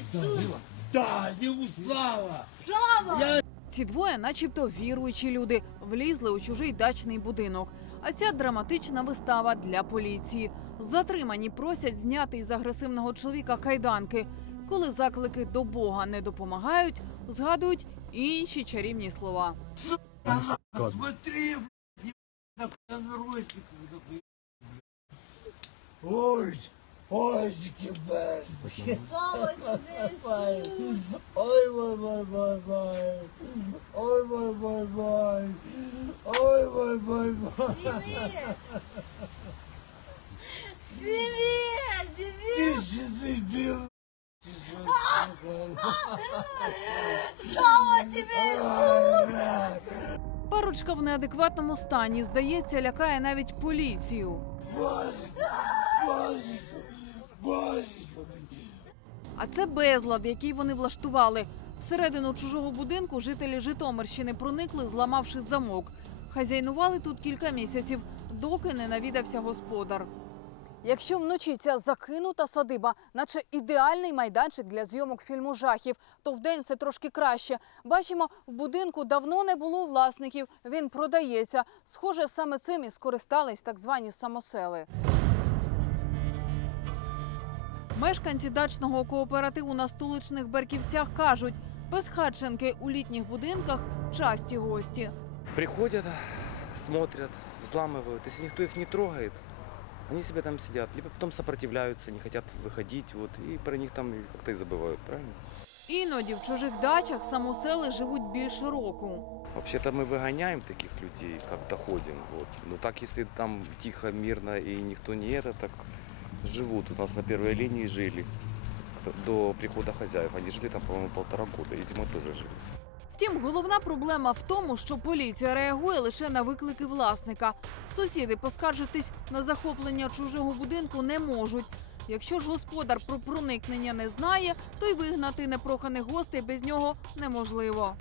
Ісус, Да, йому слава! слава! Я Ці двоє, начебто, віруючі люди, влізли у чужий дачний будинок. А ця драматична вистава для поліції. Затримані просять зняти із агресивного чоловіка кайданки. Коли заклики до Бога не допомагають, згадують інші чарівні слова. смотри, на. Ой, ой, без. Слава тебе, Ісус! Ой, мой, мой, мой, мой. Ой, мой, мой, мой. Ой, мой, мой, мой. Привіт! Привіт! Ты же дебил. Слава тебе, Ісус! Парочка в неадекватному стані, здається, лякає навіть поліцію. Боженька, боженька, боженька. А це безлад, який вони влаштували. Всередину чужого будинку жителі Житомирщини проникли, зламавши замок. Хазяйнували тут кілька місяців, доки не навідався господар. Якщо вночі ця закинута садиба, наче ідеальний майданчик для зйомок фільму жахів, то вдень все трошки краще. Бачимо, в будинку давно не було власників. Він продається. Схоже, саме цим і скористались так звані самосели. Мешканці дачного кооперативу на столичних Берківцях кажуть, безхатченки у літніх будинках часті гості. Приходят, смотрят, взламывают. Если никто их не трогает, они себе там сидят. Либо потом сопротивляются, не хотят выходить. Вот, и про них там как-то и забывают, правильно? Іноді в чужих дачах самосели живуть більше року. Вообще-то мы выгоняем таких людей, как доходим. Вот. Но так, если там тихо, мирно и никто не это, так живут. У нас на первой линии жили до прихода хозяев. Они жили там, по-моему, полтора года. И зимой тоже жили. Втім, головна проблема в тому, що поліція реагує лише на виклики власника. Сусіди поскаржитись на захоплення чужого будинку не можуть. Якщо ж господар про проникнення не знає, то й вигнати непроханих гостей без нього неможливо.